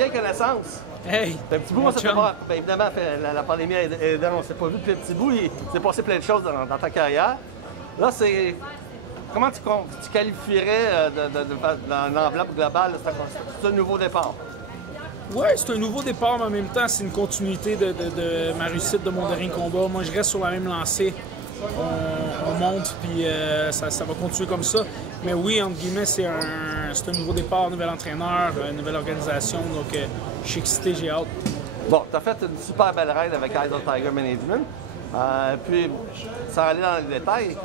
vieille connaissance. Hey! Un petit bout, on s'est fait voir. Bien évidemment, la pandémie aidant, on s'est pas vu depuis un petit bout. Il s'est passé plein de choses dans ta carrière. Là, c'est. Comment tu qualifierais dans l'enveloppe globale, c'est un nouveau départ? Oui, c'est un nouveau départ, mais en même temps, c'est une continuité de ma réussite de mon dernier combat. Moi, je reste sur la même lancée. On monte, puis ça va continuer comme ça. Mais oui, entre guillemets, c'est un nouveau départ, un nouvel entraîneur, une nouvelle organisation. Donc, je suis excité, j'ai hâte. Bon, tu as fait une super belle ride avec Idle Tiger Management. Puis, sans aller dans les détails,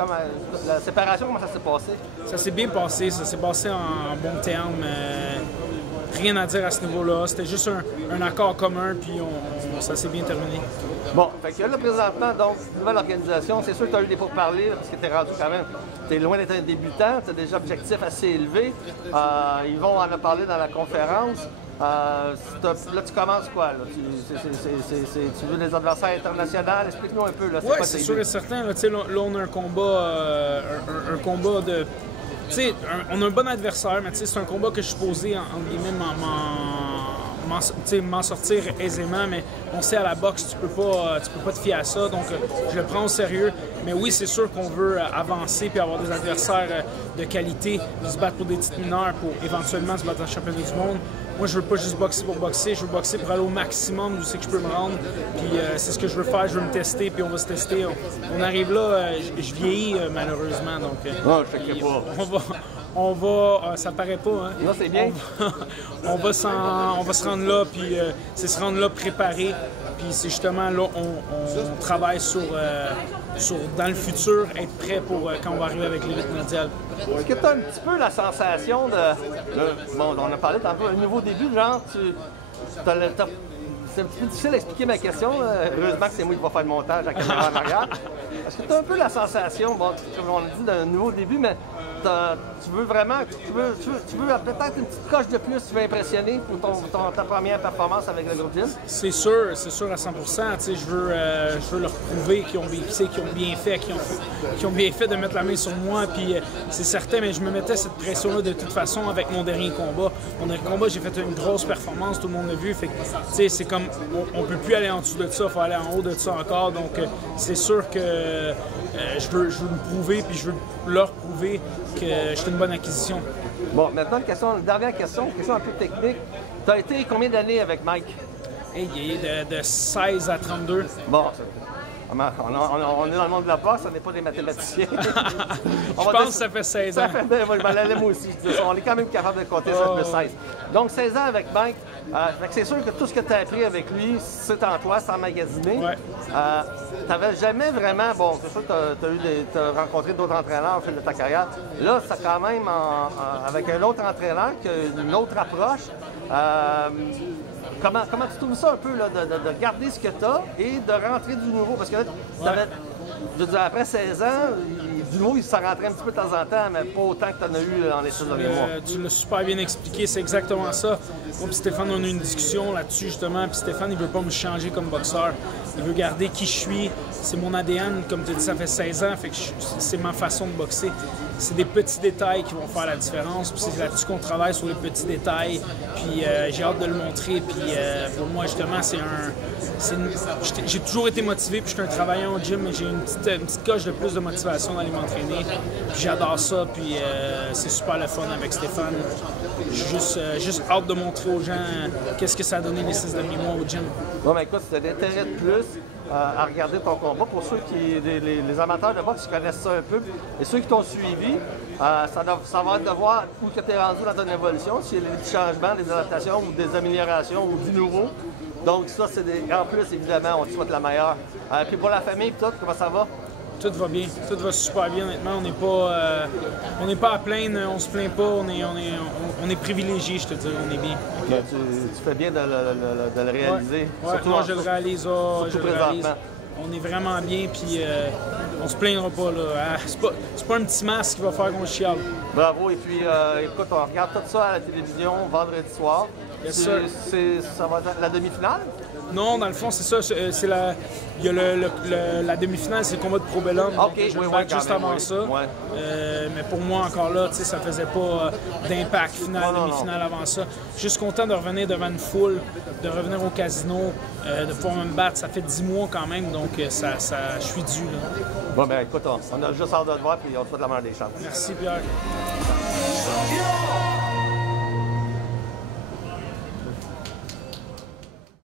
la séparation, comment ça s'est passé? Ça s'est bien passé, ça s'est passé en bon terme. Rien à dire à ce niveau-là. C'était juste un accord commun, puis ça s'est bien terminé. Bon, fait que là, présentement, donc, nouvelle organisation. C'est sûr que tu as eu des pourparlers, parce que tu es rendu quand même, tu es loin d'être un débutant, tu as des objectifs assez élevés. Ils vont en parler dans la conférence. Là, tu commences quoi? Là? Tu veux des adversaires internationaux? Explique-nous un peu. Oui, c'est sûr et certain. Là, on a un combat de... T'sais, on a un bon adversaire, mais c'est un combat que je suis posé, entre guillemets, m'en sortir aisément, mais on sait à la boxe, tu peux pas te fier à ça, donc je le prends au sérieux. Mais oui, c'est sûr qu'on veut avancer puis avoir des adversaires de qualité, se battre pour des titres mineurs pour éventuellement se battre dans le championnat du monde. Moi, je veux pas juste boxer pour boxer, je veux boxer pour aller au maximum d'où c'est que je peux me rendre. Puis c'est ce que je veux faire, je veux me tester, puis on va se tester. On arrive là, je vieillis malheureusement, donc ça paraît pas, hein? Non, c'est bien. On va se rendre là, puis c'est se rendre là préparé. Puis c'est justement là, on travaille sur, dans le futur, être prêt pour quand on va arriver avec l'élite mondiale. Est-ce que tu as un petit peu la sensation bon, on a parlé tantôt, un nouveau début, genre, c'est un petit peu difficile d'expliquer ma question. Heureusement que c'est moi qui va faire le montage à la caméra en arrière. Est-ce que tu as un peu la sensation, bon, comme on dit, d'un nouveau début, mais tu veux vraiment, tu veux peut-être une petite coche de plus, tu veux impressionner pour ta première performance avec le groupe Gym? C'est sûr à 100%. Je veux leur prouver qu'ils ont bien fait de mettre la main sur moi. Puis c'est certain, mais je me mettais cette pression-là de toute façon avec mon dernier combat. Mon dernier combat, j'ai fait une grosse performance, tout le monde l'a vu. Fait que, c'est comme, on peut plus aller en dessous de ça, il faut aller en haut de ça encore. Donc c'est sûr que je veux me prouver, puis je veux leur prouver que j'étais une bonne acquisition. Bon, maintenant, une dernière question un peu technique. Tu as été combien d'années avec Mike? Hey, de 16 à 32. Bon, on est dans le monde de la boxe, on n'est pas des mathématiciens. Je pense que ça fait 16 ans. Ça fait, moi aussi. On est quand même capable de compter ça plus 16. Donc, 16 ans avec Mike. C'est sûr que tout ce que tu as appris avec lui, c'est en toi, c'est emmagasiné. Ouais. Tu n'avais jamais vraiment... Bon, c'est sûr que tu as rencontré d'autres entraîneurs au fil de ta carrière. Là, c'est quand même avec un autre entraîneur qui a une autre approche. Comment tu trouves ça un peu, là, de garder ce que tu as et de rentrer du nouveau? Parce que là, je veux dire, après 16 ans, du nouveau, il s'en rentrait un petit peu de temps en temps, mais pas autant que tu en as eu dans les 6 derniers mois. Tu l'as super bien expliqué, c'est exactement ça. Moi et Stéphane, on a eu une discussion là-dessus, justement, puis Stéphane, il veut pas me changer comme boxeur. Il veut garder qui je suis. C'est mon ADN, comme tu as dit, ça fait 16 ans, fait que c'est ma façon de boxer. C'est des petits détails qui vont faire la différence, puis c'est là-dessus qu'on travaille, sur les petits détails, puis j'ai hâte de le montrer, puis pour moi, justement, j'ai toujours été motivé, puis je suis un travailleur au gym, mais j'ai une petite coche de plus de motivation d'aller m'entraîner, puis j'adore ça, puis c'est super le fun avec Stéphane. J'ai juste hâte de montrer aux gens qu'est-ce que ça a donné les 6 derniers mois au gym. Bon, ben écoute, c'est d'intérêt de plus à regarder ton combat. Pour ceux les amateurs de boxe qui connaissent ça un peu, et ceux qui t'ont suivi, ça va être de voir où tu es rendu dans ton évolution, s'il y a des changements, des adaptations ou des améliorations ou du nouveau. Donc ça, en plus, évidemment, on te souhaite la meilleure. Puis pour la famille, tout, comment ça va? Tout va bien, tout va super bien, honnêtement. On n'est pas à plaindre, on se plaint pas, on est privilégié, je te dis, on est bien. Okay. Tu fais bien de le réaliser. Ouais. Surtout moi, je le réalise. Surtout présentement. On est vraiment bien, puis on se plaindra pas, là. C'est pas un petit masque qui va faire qu'on chiale. Bravo, et puis écoute, on regarde tout ça à la télévision vendredi soir. Yes, sir. Ça va être la demi-finale? Non, dans le fond, c'est ça. Il y a la demi-finale, c'est le combat de Pro Bellum. Ok, donc je vais oui, le battre quand juste même, avant oui. ça. Ouais. Mais pour moi, encore là, ça faisait pas d'impact final, Non, non, demi-finale avant ça. Juste content de revenir devant une foule, de revenir au casino, de pouvoir me battre. Ça fait 10 mois quand même, donc je suis dû. Là. Bon, ben écoute, on a juste hâte de te voir, puis on te souhaite la meilleure des chances. Merci, Pierre.